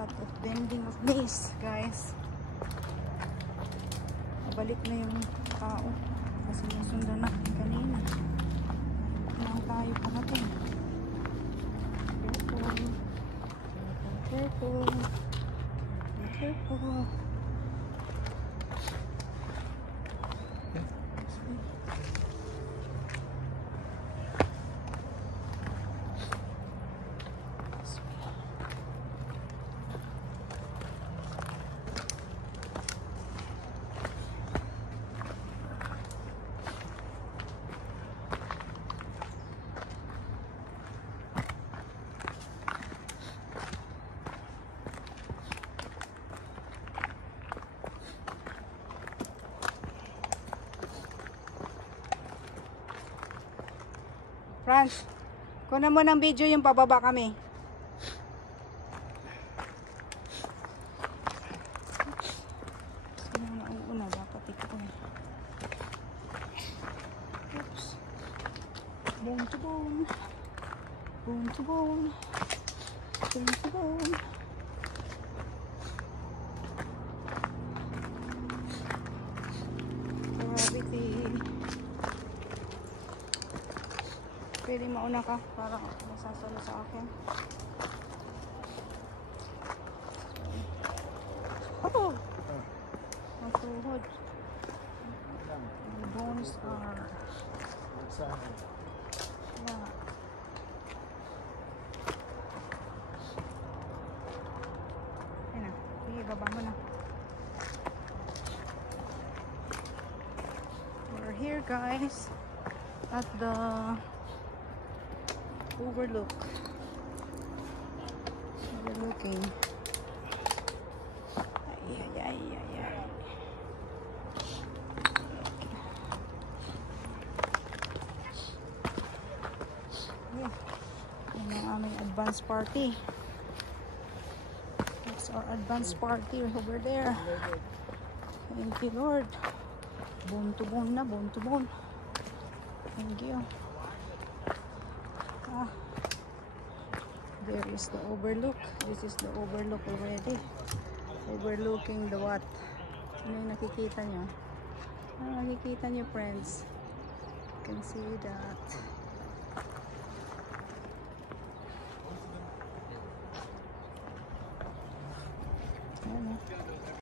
lot of vending of maize, guys. Balik na yung tao kasi nasundan na kanina. Nang tayo pakating. Careful. Careful. Franz, kunan mo ng video yung pababa kami. Sino na uuna? Dapat ikaw. Oops. Bone to bone. Bone to bone. Bone to bone. Gravity. Pwede mauna ka para masasalo sa akin. Oh! Ang tuhod. The bones are... Yeah. Ayun na. Sige, baba mo na. We're here, guys. At the... overlooking. Ay. Yan ang aming advance party. It's our advance party over there. Thank you, Lord. Bone to bone na, bone to bone. Thank you. There is the overlook. This is the overlook already. Overlooking the what? Ano yung nakikita nyo? Nakikita nyo, friends? You can see that. Ayan,